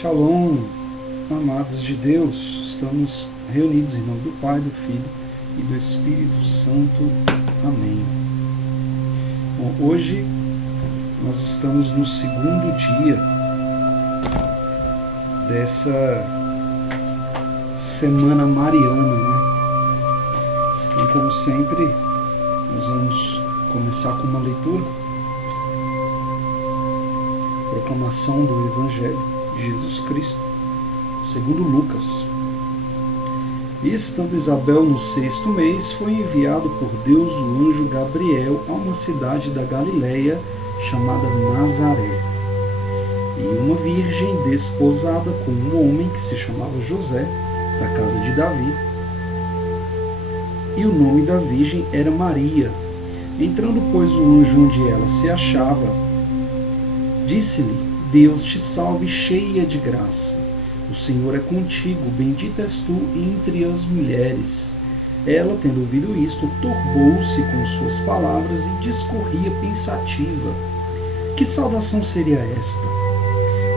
Shalom, amados de Deus, estamos reunidos em nome do Pai, do Filho e do Espírito Santo. Amém. Bom, hoje nós estamos no segundo dia dessa semana mariana, né? Então, como sempre, nós vamos começar com uma leitura, proclamação do Evangelho de Jesus Cristo, segundo Lucas. E estando Isabel no 6º mês, foi enviado por Deus o anjo Gabriel a uma cidade da Galileia chamada Nazaré. E uma virgem desposada com um homem que se chamava José, da casa de Davi. E o nome da virgem era Maria. Entrando, pois, o anjo onde ela se achava, disse-lhe: Deus te salve, cheia de graça. O Senhor é contigo, bendita és tu entre as mulheres. Ela, tendo ouvido isto, turbou-se com suas palavras e discorria pensativa. Que saudação seria esta?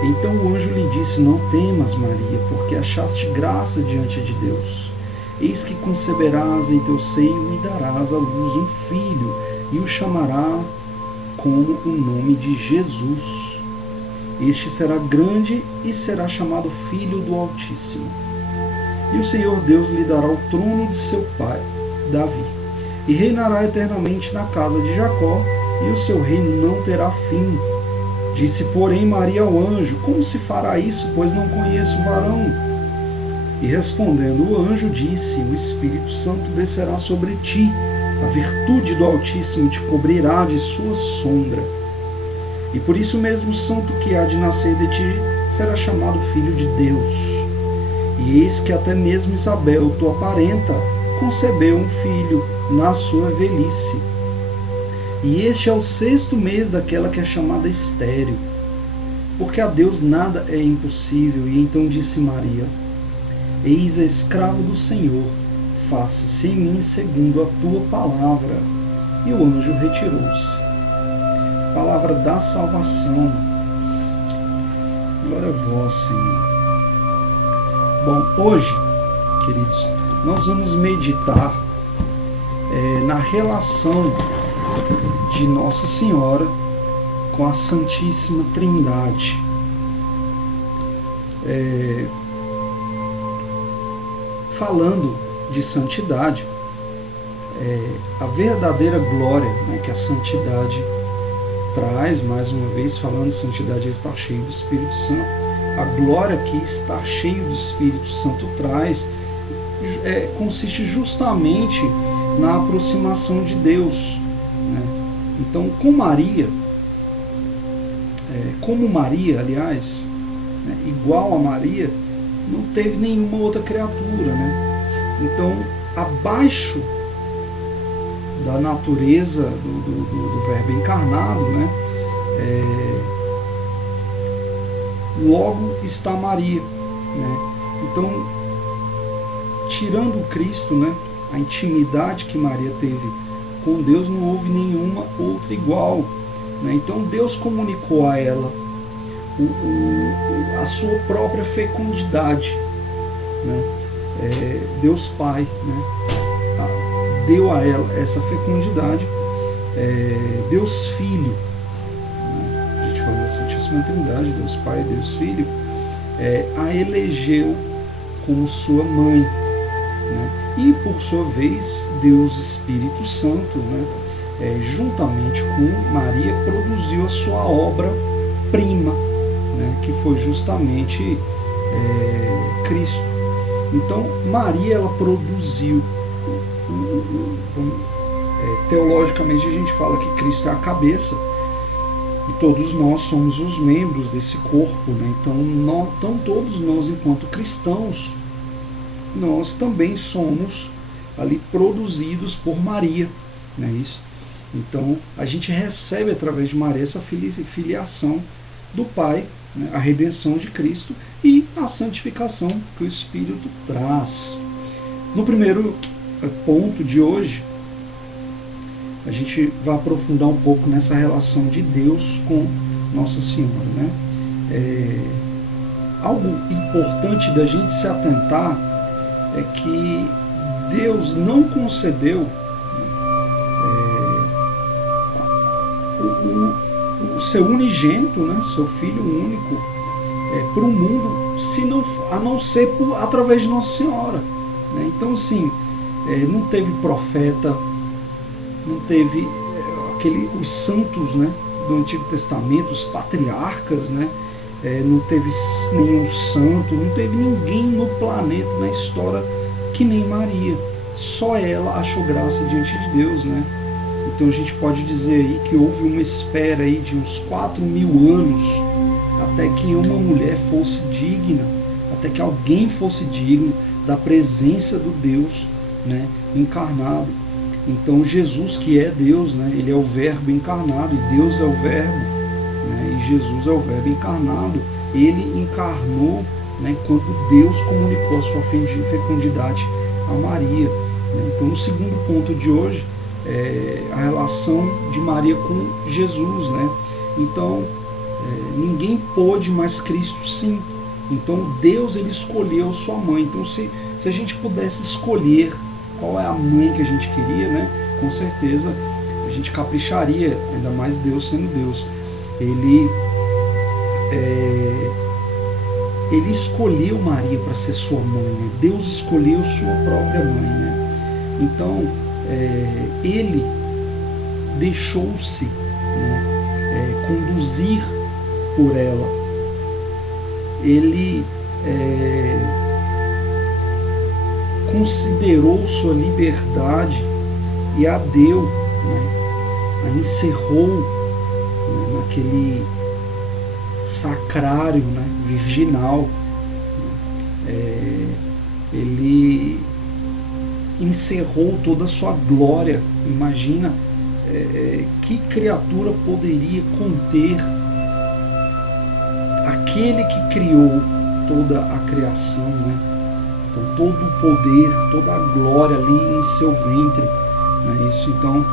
Então o anjo lhe disse: Não temas, Maria, porque achaste graça diante de Deus. Eis que conceberás em teu seio e darás à luz um filho, e o chamará como o nome de Jesus. Este será grande e será chamado Filho do Altíssimo. E o Senhor Deus lhe dará o trono de seu pai, Davi, e reinará eternamente na casa de Jacó, e o seu reino não terá fim. Disse, porém, Maria ao anjo: Como se fará isso, pois não conheço varão? E respondendo o anjo, disse: O Espírito Santo descerá sobre ti, a virtude do Altíssimo te cobrirá de sua sombra. E por isso mesmo o santo que há de nascer de ti será chamado Filho de Deus. E eis que até mesmo Isabel, tua parenta, concebeu um filho na sua velhice. E este é o 6º mês daquela que é chamada estéril, porque a Deus nada é impossível. E então disse Maria: Eis a escrava do Senhor, faça-se em mim segundo a tua palavra. E o anjo retirou-se. Palavra da salvação. Glória a vós, Senhor. Bom, hoje, queridos, nós vamos meditar na relação de Nossa Senhora com a Santíssima Trindade. Falando de santidade, a verdadeira glória, né, que a santidade traz, mais uma vez falando, santidade é estar cheio do Espírito Santo. A glória que estar cheio do Espírito Santo traz consiste justamente na aproximação de Deus, né? Então, como Maria, aliás, né, igual a Maria, não teve nenhuma outra criatura, né? Então, abaixo da natureza do Verbo encarnado, né? Logo está Maria, né? Então, tirando o Cristo, né, a intimidade que Maria teve com Deus, não houve nenhuma outra igual, né? Então Deus comunicou a ela a sua própria fecundidade, né? Deus Pai, né, deu a ela essa fecundidade. Deus Filho, né? A gente fala da Santíssima Trindade, Deus Pai, Deus Filho, a elegeu como sua mãe, né? E por sua vez Deus Espírito Santo, né, juntamente com Maria, produziu a sua obra-prima, né, que foi justamente Cristo. Então Maria, ela produziu, teologicamente a gente fala que Cristo é a cabeça e todos nós somos os membros desse corpo, né? Então todos nós, enquanto cristãos, nós também somos ali produzidos por Maria, não é isso? Então a gente recebe através de Maria essa filiação do Pai, né? A redenção de Cristo e a santificação que o Espírito traz. No primeiro ponto de hoje, a gente vai aprofundar um pouco nessa relação de Deus com Nossa Senhora, né? algo importante da gente se atentar é que Deus não concedeu o seu unigênito, né, seu Filho único, para o mundo, a não ser através de Nossa Senhora. Né? Então, assim, não teve profeta, não teve os santos, né, do Antigo Testamento, os patriarcas, né, não teve nenhum santo, não teve ninguém no planeta, na história, que nem Maria. Só ela achou graça diante de Deus, né? Então a gente pode dizer aí que houve uma espera aí de uns 4.000 anos até que uma mulher fosse digna, até que alguém fosse digno da presença do Deus, né, encarnado. Então Jesus, que é Deus, né, ele é o Verbo encarnado, e Deus é o Verbo, né, e Jesus é o Verbo encarnado. Ele encarnou, né, quando Deus comunicou a sua fecundidade a Maria. Né? Então o segundo ponto de hoje é a relação de Maria com Jesus. Né? Então ninguém pôde, mas Cristo sim. Então Deus, ele escolheu sua mãe. Então se a gente pudesse escolher qual é a mãe que a gente queria, né, com certeza a gente capricharia, ainda mais Deus sendo Deus. Ele escolheu Maria para ser sua mãe, né? Deus escolheu sua própria mãe, né? Então ele deixou-se, né, conduzir por ela. Ele considerou sua liberdade e a deu, né, a encerrou, né, naquele sacrário, né, virginal. Ele encerrou toda a sua glória. Imagina que criatura poderia conter aquele que criou toda a criação, né? Então, todo o poder, toda a glória ali em seu ventre, né? Isso. Então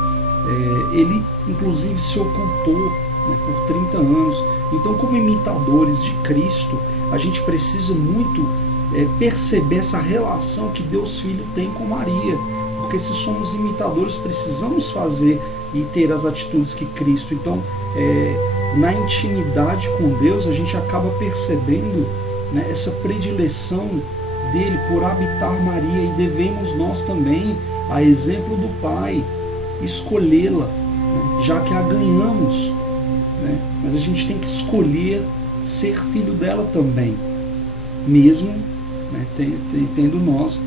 ele inclusive se ocultou, né, por 30 anos. Então, como imitadores de Cristo, a gente precisa muito perceber essa relação que Deus Filho tem com Maria, porque se somos imitadores, precisamos fazer e ter as atitudes que Cristo. Então, na intimidade com Deus, a gente acaba percebendo, né, essa predileção dele por habitar Maria, e devemos nós também, a exemplo do Pai, escolhê-la, né, já que a ganhamos, né, mas a gente tem que escolher ser filho dela também, mesmo, né, tendo nós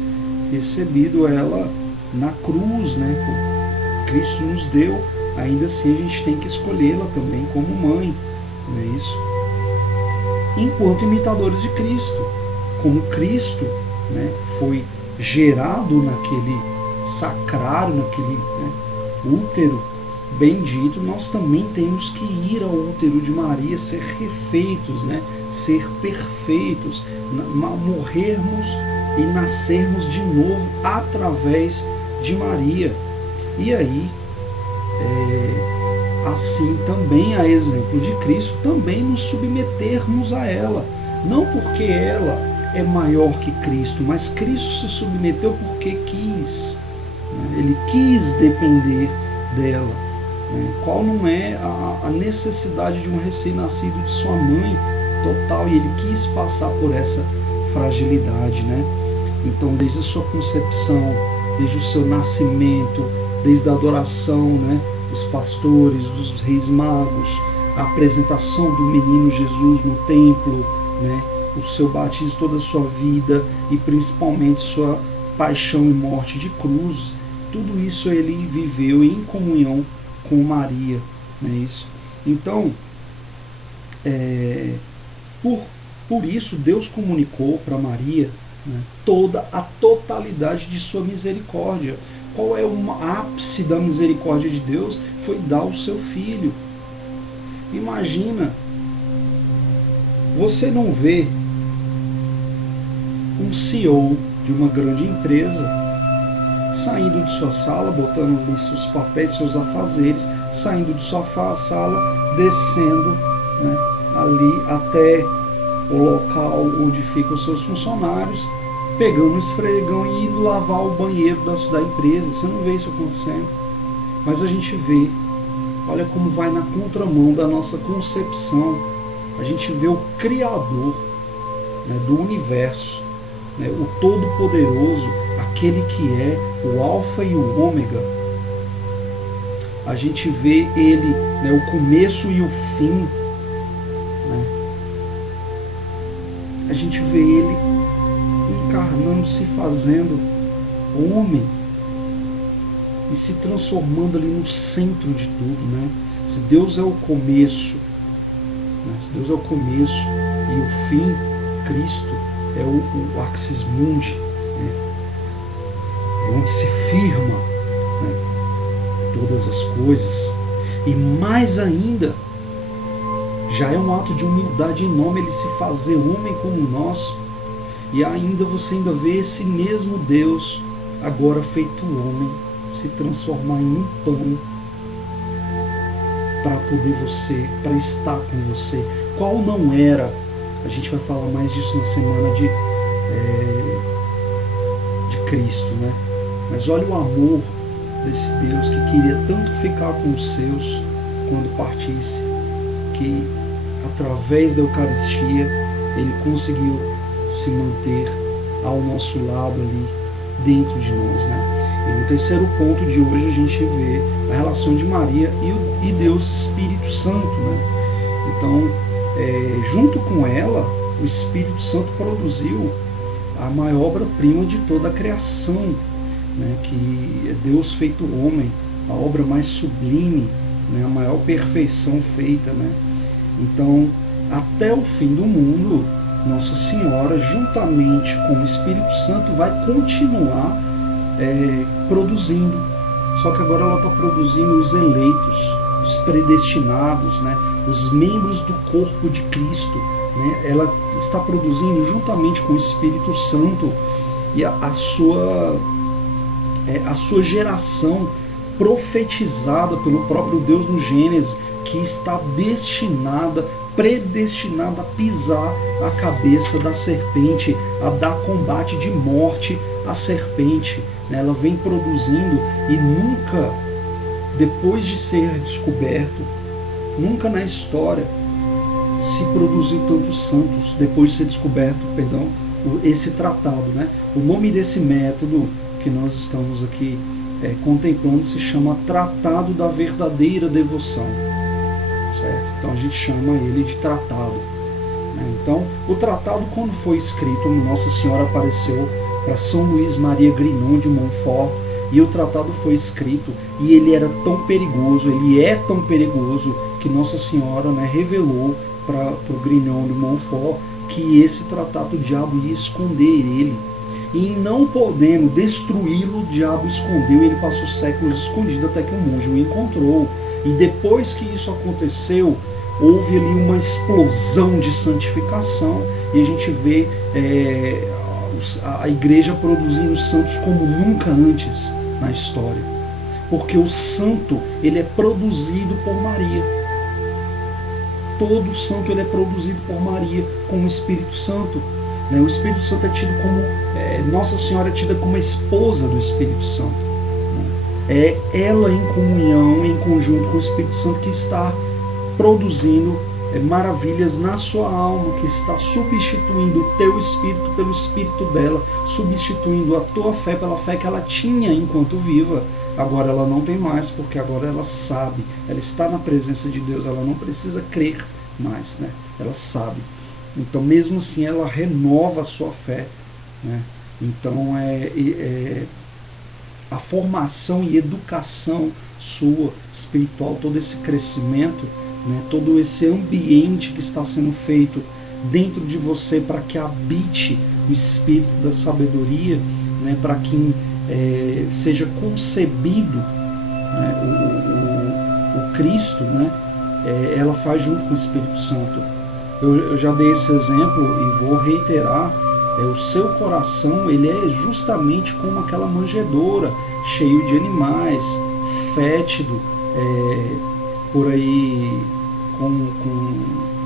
recebido ela na cruz, né, Cristo nos deu. Ainda assim a gente tem que escolhê-la também como mãe, não é isso? Enquanto imitadores de Cristo, como Cristo, né, foi gerado naquele sacrário, naquele, né, útero bendito, nós também temos que ir ao útero de Maria, ser refeitos, né, ser perfeitos, morrermos e nascermos de novo através de Maria. E aí, assim também, a exemplo de Cristo, também nos submetermos a ela, não porque ela é maior que Cristo, mas Cristo se submeteu porque quis, né? Ele quis depender dela, né? Qual não é a necessidade de um recém-nascido de sua mãe total, e ele quis passar por essa fragilidade, né? Então, desde a sua concepção, desde o seu nascimento, desde a adoração, né, dos pastores, dos reis magos, a apresentação do menino Jesus no templo, né, o seu batismo, toda a sua vida e principalmente sua paixão e morte de cruz, tudo isso ele viveu em comunhão com Maria, né, isso. Então, por isso Deus comunicou para Maria, né, toda a totalidade de sua misericórdia. Qual é o ápice da misericórdia de Deus? Foi dar o seu filho. Imagina, você não vê um CEO de uma grande empresa saindo de sua sala, botando ali seus papéis, seus afazeres, saindo de sua sala, descendo, né, ali até o local onde ficam os seus funcionários, pegando um esfregão e indo lavar o banheiro da empresa. Você não vê isso acontecendo. Mas a gente vê, olha como vai na contramão da nossa concepção. A gente vê o Criador, né, do universo, né, o Todo-Poderoso, aquele que é o Alfa e o Ômega. A gente vê ele, né, o começo e o fim. Né? A gente vê ele encarnando, se fazendo homem e se transformando ali no centro de tudo, né? Se Deus é o começo, né? Se Deus é o começo e o fim, Cristo é o axis mundi, né? É onde se firma, né, todas as coisas. E mais ainda, já é um ato de humildade enorme ele se fazer homem como nós. E ainda você ainda vê esse mesmo Deus, agora feito homem, se transformar em um pão para poder para estar com você. Qual não era? A gente vai falar mais disso na semana de Cristo, né? Mas olha o amor desse Deus que queria tanto ficar com os seus quando partisse, que através da Eucaristia ele conseguiu se manter ao nosso lado ali, dentro de nós, né? E no terceiro ponto de hoje a gente vê a relação de Maria e Deus Espírito Santo, né? Então, junto com ela, o Espírito Santo produziu a maior obra-prima de toda a criação, né? Que é Deus feito homem, a obra mais sublime, né? A maior perfeição feita, né? Então, até o fim do mundo, Nossa Senhora, juntamente com o Espírito Santo, vai continuar produzindo. Só que agora ela está produzindo os eleitos, os predestinados, né? Os membros do corpo de Cristo, né? Ela está produzindo juntamente com o Espírito Santo e a sua geração profetizada pelo próprio Deus no Gênesis, que está predestinada a pisar a cabeça da serpente, a dar combate de morte à serpente. Ela vem produzindo e nunca, depois de ser descoberto, nunca na história se produziu tantos santos, depois de ser descoberto, esse tratado, né? O nome desse método que nós estamos aqui contemplando se chama Tratado da Verdadeira Devoção. Certo? Então a gente chama ele de tratado, né? Então o tratado, quando foi escrito, Nossa Senhora apareceu para São Luís Maria Grignon de Montfort, e o tratado foi escrito, e ele era tão perigoso, ele é tão perigoso, que Nossa Senhora, né, revelou para o Grignon de Montfort que esse tratado o diabo ia esconder ele, e não podendo destruí-lo, o diabo escondeu, e ele passou séculos escondido até que um monge o encontrou. E depois que isso aconteceu, houve ali uma explosão de santificação, e a gente vê a igreja produzindo santos como nunca antes na história. Porque o santo, ele é produzido por Maria. Todo santo ele é produzido por Maria com o Espírito Santo. Né? O Espírito Santo é tido como... Nossa Senhora é tida como a esposa do Espírito Santo. É ela em comunhão, em conjunto com o Espírito Santo, que está produzindo maravilhas na sua alma, que está substituindo o teu espírito pelo espírito dela, substituindo a tua fé pela fé que ela tinha enquanto viva. Agora ela não tem mais, porque agora ela sabe, ela está na presença de Deus, ela não precisa crer mais, né? Ela sabe. Então, mesmo assim, ela renova a sua fé, né? Então, a formação e educação sua espiritual, todo esse crescimento, né, todo esse ambiente que está sendo feito dentro de você para que habite o espírito da sabedoria, né, para que seja concebido, né, o Cristo, né, ela faz junto com o Espírito Santo. Eu já dei esse exemplo e vou reiterar. O seu coração, ele é justamente como aquela manjedoura, cheio de animais, fétido, por aí, com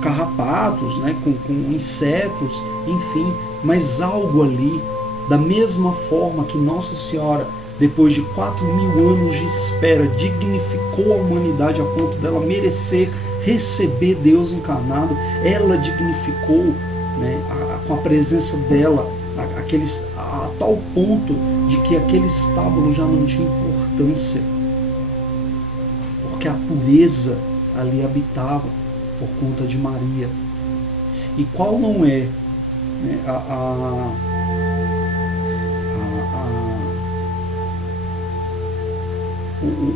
carrapatos, né, com insetos, enfim, mas algo ali, da mesma forma que Nossa Senhora, depois de 4.000 anos de espera, dignificou a humanidade a ponto dela merecer receber Deus encarnado, ela dignificou, né, com a presença dela, a tal ponto de que aquele estábulo já não tinha importância, porque a pureza ali habitava por conta de Maria. E qual não é, né,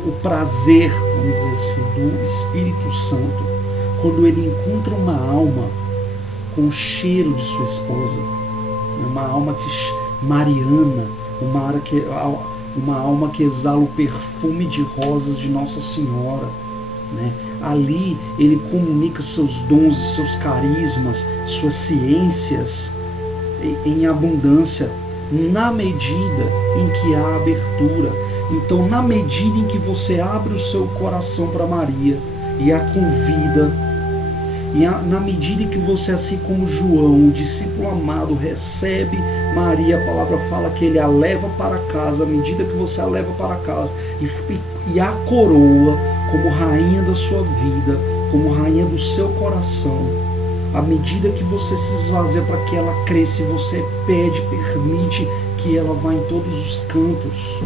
o prazer, vamos dizer assim, do Espírito Santo quando ele encontra uma alma com o cheiro de sua esposa, uma alma mariana, uma alma que exala o perfume de rosas de Nossa Senhora, né? Ali ele comunica seus dons e seus carismas, suas ciências em abundância, na medida em que há abertura. Então, na medida em que você abre o seu coração para Maria e a convida, e na medida em que você, assim como João, o discípulo amado, recebe Maria, a palavra fala que ele a leva para casa, à medida que você a leva para casa e a coroa como rainha da sua vida, como rainha do seu coração, à medida que você se esvazia para que ela cresça, e você pede, permite que ela vá em todos os cantos,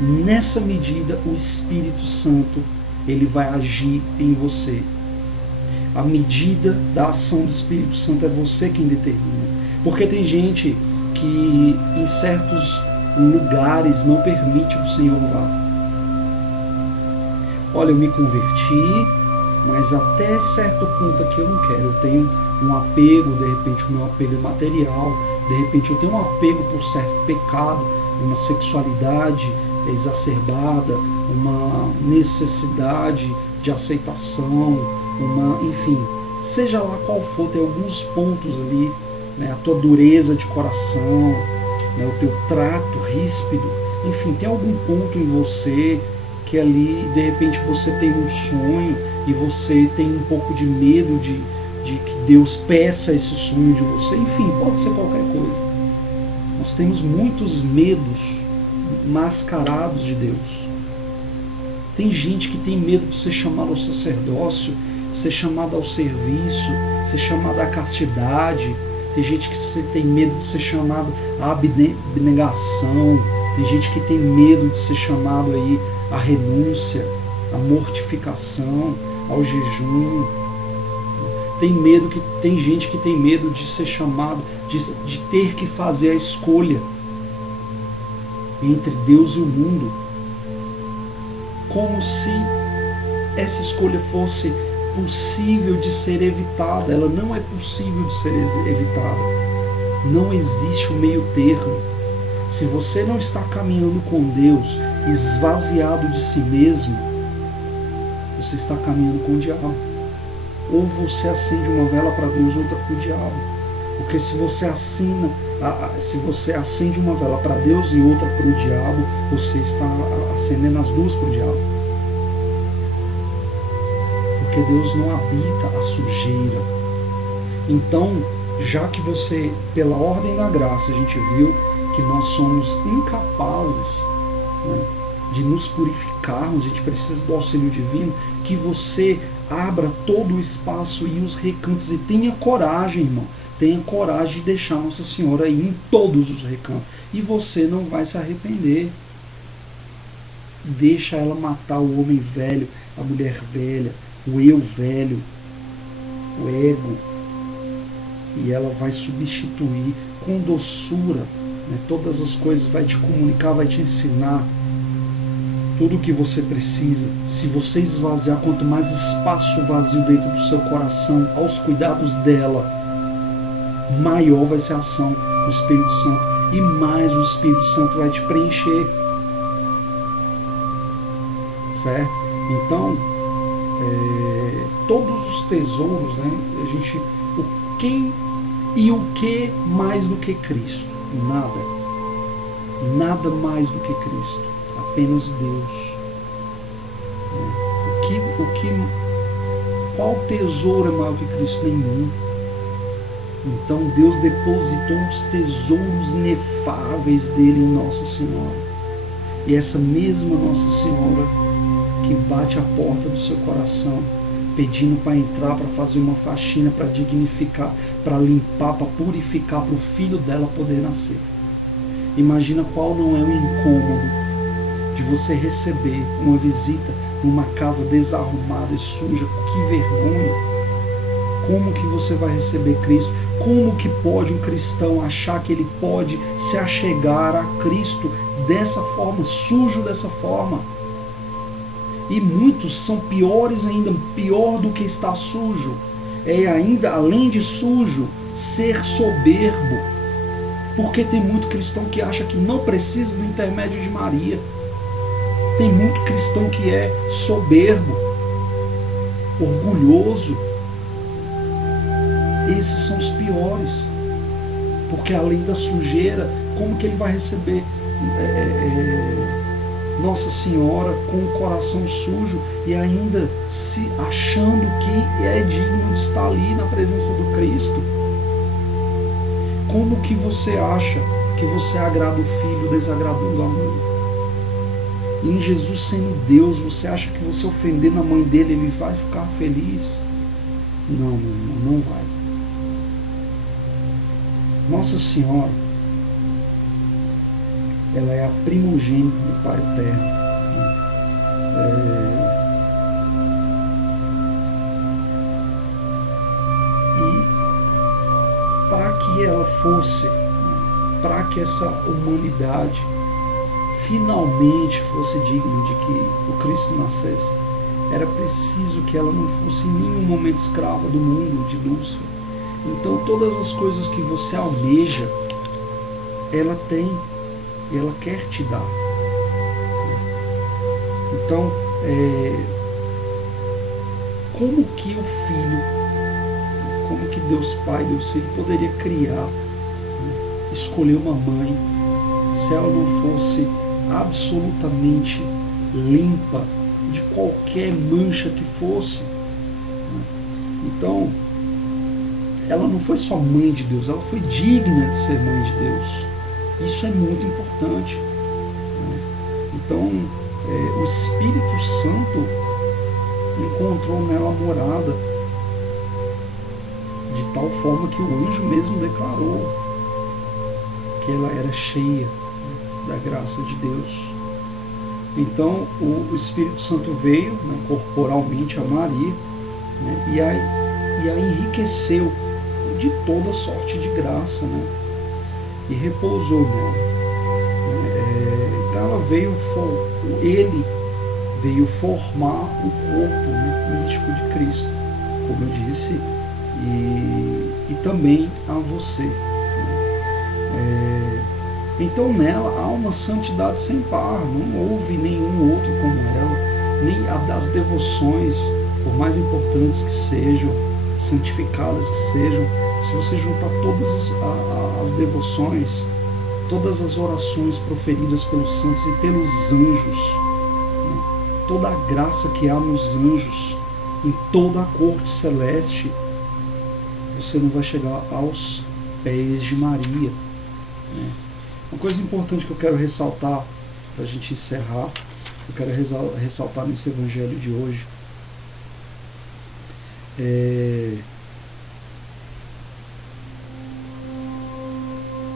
nessa medida o Espírito Santo ele vai agir em você. A medida da ação do Espírito Santo é você quem determina. Porque tem gente que em certos lugares não permite que o Senhor vá. Olha, eu me converti, mas até certo ponto aqui eu não quero. Eu tenho um apego, de repente o meu apego é material, de repente eu tenho um apego por certo pecado, uma sexualidade exacerbada, uma necessidade de aceitação, enfim, seja lá qual for, tem alguns pontos ali, né, a tua dureza de coração, né, o teu trato ríspido, enfim, tem algum ponto em você que ali, de repente, você tem um sonho e você tem um pouco de medo de que Deus peça esse sonho de você, enfim, pode ser qualquer coisa. Nós temos muitos medos mascarados de Deus. Tem gente que tem medo de ser chamado ao sacerdócio, ser chamado ao serviço, ser chamado à castidade. Tem gente que tem medo de ser chamado à abnegação. Tem gente que tem medo de ser chamado aí à renúncia, à mortificação, ao jejum. Tem gente que tem medo de ser chamado, de ter que fazer a escolha entre Deus e o mundo, como se essa escolha fosse possível de ser evitada. Ela não é possível de ser evitada. Não existe um meio termo. Se você não está caminhando com Deus, esvaziado de si mesmo, você está caminhando com o diabo. Ou você acende uma vela para Deus, outra para o diabo. Porque se você acende uma vela para Deus e outra para o diabo, você está acendendo as duas para o diabo. Porque Deus não habita a sujeira. Então, já que você, pela ordem da graça, a gente viu que nós somos incapazes, né, de nos purificarmos, a gente precisa do auxílio divino, que você abra todo o espaço e os recantos, e tenha coragem, irmão, tenha coragem de deixar Nossa Senhora ir em todos os recantos, e você não vai se arrepender. Deixa ela matar o homem velho, a mulher velha, o eu velho, o ego, e ela vai substituir com doçura, né, todas as coisas, vai te comunicar, vai te ensinar tudo o que você precisa. Se você esvaziar, quanto mais espaço vazio dentro do seu coração aos cuidados dela, maior vai ser a ação do Espírito Santo, e mais o Espírito Santo vai te preencher, certo? Então, todos os tesouros, né, a gente, o quem e o que mais do que Cristo? Nada mais do que Cristo, apenas Deus. Qual tesouro é maior que Cristo? Nenhum. Então Deus depositou os tesouros inefáveis dele em Nossa Senhora. E essa mesma Nossa Senhora que bate a porta do seu coração, pedindo para entrar, para fazer uma faxina, para dignificar, para limpar, para purificar, para o filho dela poder nascer. Imagina qual não é o incômodo de você receber uma visita numa casa desarrumada e suja. Que vergonha! Como que você vai receber Cristo? Como que pode um cristão achar que ele pode se achegar a Cristo dessa forma, sujo dessa forma? E muitos são piores ainda, pior do que estar sujo. É ainda, além de sujo, ser soberbo. Porque tem muito cristão que acha que não precisa do intermédio de Maria. Tem muito cristão que é soberbo, orgulhoso. Esses são os piores, porque além da sujeira, como que ele vai receber Nossa Senhora com o coração sujo e ainda se achando que é digno de estar ali na presença do Cristo? Como que você acha que você agrada o Filho desagradando a mãe? E em Jesus sendo Deus, você acha que você ofendendo a mãe dele, ele vai ficar feliz? Não, meu irmão, não vai. Nossa Senhora, ela é a primogênita do Pai Eterno. E para que ela fosse, para que essa humanidade finalmente fosse digna de que o Cristo nascesse, era preciso que ela não fosse em nenhum momento escrava do mundo, de Lúcifer. Então todas as coisas que você almeja, ela tem e ela quer te dar. Então, como que o Filho, como que Deus Pai, Deus Filho poderia criar, escolher uma mãe, se ela não fosse absolutamente limpa de qualquer mancha que fosse? Então, ela não foi só mãe de Deus, ela foi digna de ser mãe de Deus. Isso é muito importante. Então, o Espírito Santo encontrou nela morada, de tal forma que o anjo mesmo declarou que ela era cheia da graça de Deus. Então, o Espírito Santo veio, corporalmente, a Maria, e a enriqueceu de toda sorte de graça, e repousou nela. Então ele veio formar o corpo místico de Cristo, como eu disse, e também a você. Então nela há uma santidade sem par, não houve nenhum outro como ela, nem a das devoções, por mais importantes que sejam, santificadas que sejam. Se você juntar todas as devoções, todas as orações proferidas pelos santos e pelos anjos, toda a graça que há nos anjos, em toda a corte celeste, você não vai chegar aos pés de Maria. Uma coisa importante que eu quero ressaltar, para a gente encerrar, eu quero ressaltar nesse evangelho de hoje,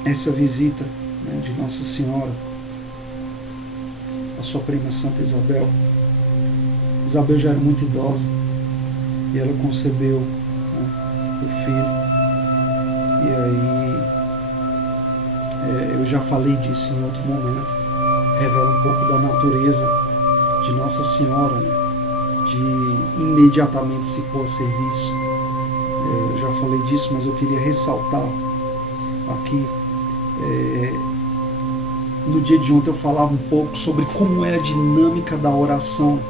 essa visita de Nossa Senhora a sua prima Santa Isabel. Isabel já era muito idosa e ela concebeu o filho. E aí eu já falei disso em outro momento. Revela um pouco da natureza de Nossa Senhora, de imediatamente se pôr a serviço. Eu já falei disso, mas eu queria ressaltar aqui. No dia de ontem eu falava um pouco sobre como é a dinâmica da oração,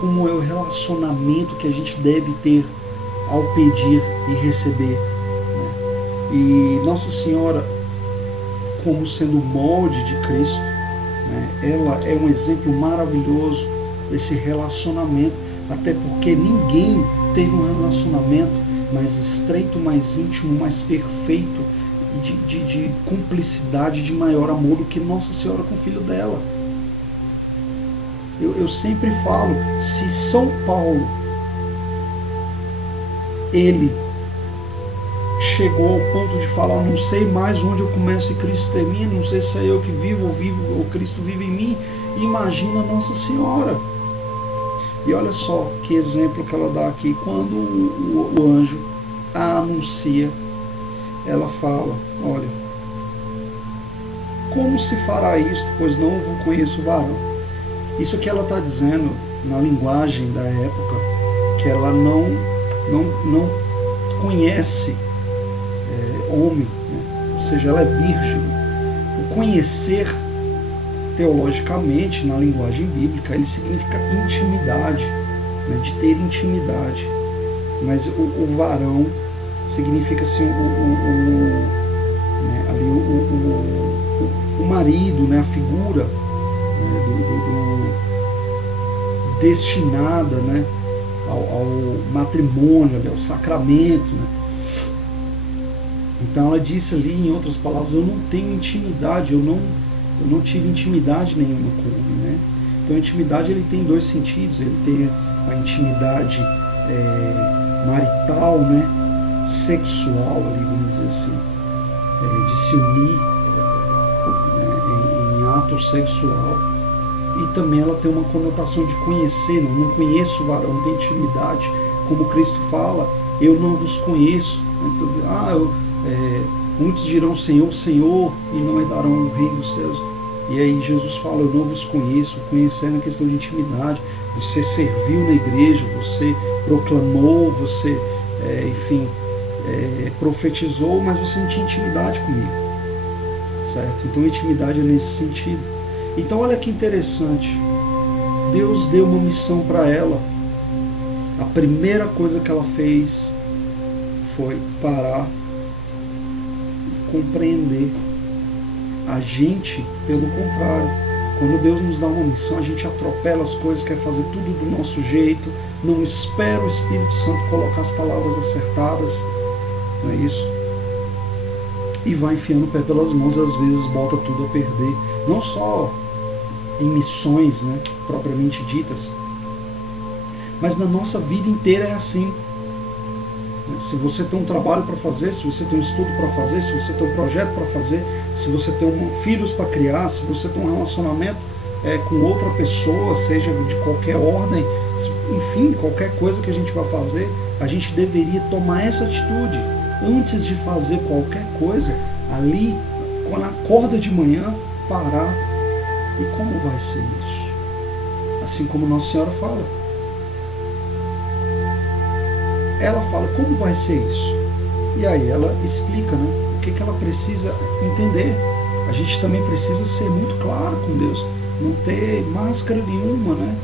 como é o relacionamento que a gente deve ter ao pedir e receber. E Nossa Senhora, como sendo o molde de Cristo, ela é um exemplo maravilhoso desse relacionamento, até porque ninguém teve um relacionamento mais estreito, mais íntimo, mais perfeito, de cumplicidade, de maior amor do que Nossa Senhora com o filho dela. Eu sempre falo, se São Paulo, ele chegou ao ponto de falar, não sei mais onde eu começo e Cristo termina, não sei se é eu que vivo ou Cristo vive em mim, imagina Nossa Senhora. E olha só que exemplo que ela dá aqui, quando o anjo a anuncia, ela fala, olha, como se fará isto, pois não conheço o varão. Isso que ela está dizendo na linguagem da época, que ela não conhece homem, né? Ou seja, ela é virgem. O conhecer, teologicamente, na linguagem bíblica, ele significa intimidade, né? De ter intimidade. Mas o varão significa assim, né? Ali o marido, né? A figura, né? Destinada, né? Ao matrimônio, ao sacramento, né? Então ela disse ali, em outras palavras, eu não tenho intimidade, eu não tive intimidade nenhuma com ele, né? Então a intimidade ele tem dois sentidos, ele tem a intimidade marital, né? Sexual, ali, vamos dizer assim, de se unir, né? em ato sexual, e também ela tem uma conotação de conhecer, não conheço o varão, não tem intimidade, como Cristo fala, eu não vos conheço. Então, muitos dirão Senhor, Senhor, e não herdarão o reino dos céus. E aí Jesus fala, eu não vos conheço. Conhecer na questão de intimidade. Você serviu na igreja, você proclamou, você, profetizou, mas você não tinha intimidade comigo, certo? Então intimidade é nesse sentido. Então olha que interessante, Deus deu uma missão para ela. A primeira coisa que ela fez foi parar, compreender. A gente, pelo contrário, quando Deus nos dá uma missão, a gente atropela as coisas, quer fazer tudo do nosso jeito, não espera o Espírito Santo colocar as palavras acertadas, não é isso? E vai enfiando o pé pelas mãos e às vezes bota tudo a perder, não só em missões, né, propriamente ditas, mas na nossa vida inteira é assim. Se você tem um trabalho para fazer, se você tem um estudo para fazer, se você tem um projeto para fazer, se você tem filhos para criar, se você tem um relacionamento com outra pessoa, seja de qualquer ordem, enfim, qualquer coisa que a gente vai fazer, a gente deveria tomar essa atitude antes de fazer qualquer coisa, ali, quando acorda de manhã, parar. E como vai ser isso? Assim como Nossa Senhora fala. Ela fala, como vai ser isso? E aí ela explica, né, o que ela precisa entender. A gente também precisa ser muito claro com Deus, não ter máscara nenhuma, né?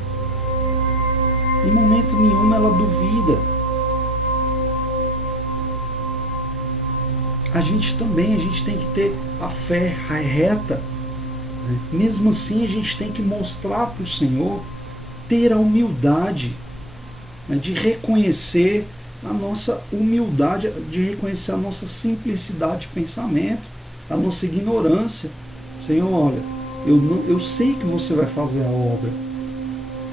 Em momento nenhum ela duvida. A gente tem que ter a fé reta, né? Mesmo assim a gente tem que mostrar para o Senhor, ter a humildade, né, de reconhecer a nossa humildade, de reconhecer a nossa simplicidade de pensamento, a nossa ignorância. Senhor, olha, eu sei que você vai fazer a obra,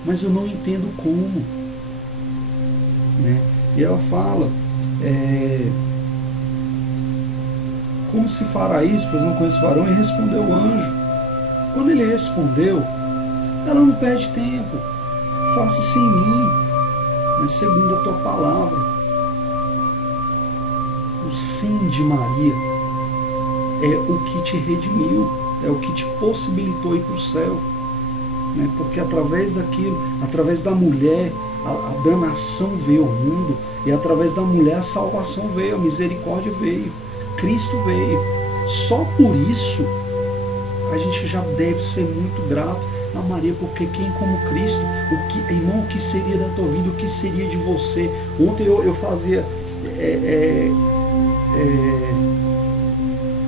mas eu não entendo como, né? E ela fala, como se fará isso, pois não conheço o varão? E respondeu o anjo. Quando ele respondeu, ela não perde tempo, faça-se em mim, né, segundo a tua palavra. O sim de Maria é o que te redimiu, é o que te possibilitou ir para o céu, né? Porque através daquilo, através da mulher, a danação veio ao mundo, e através da mulher a salvação veio, a misericórdia veio, Cristo veio. Só por isso a gente já deve ser muito grato a Maria, porque quem como Cristo, irmão, o que seria da tua vida, o que seria de você? Ontem eu fazia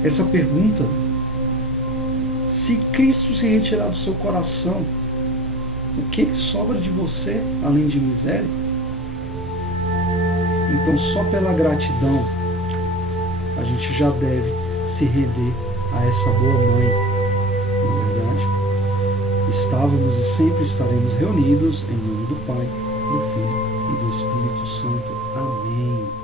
essa pergunta: se Cristo se retirar do seu coração, o que sobra de você além de miséria? Então, só pela gratidão, a gente já deve se render a essa boa mãe, não é verdade? Estávamos e sempre estaremos reunidos em nome do Pai, do Filho e do Espírito Santo. Amém.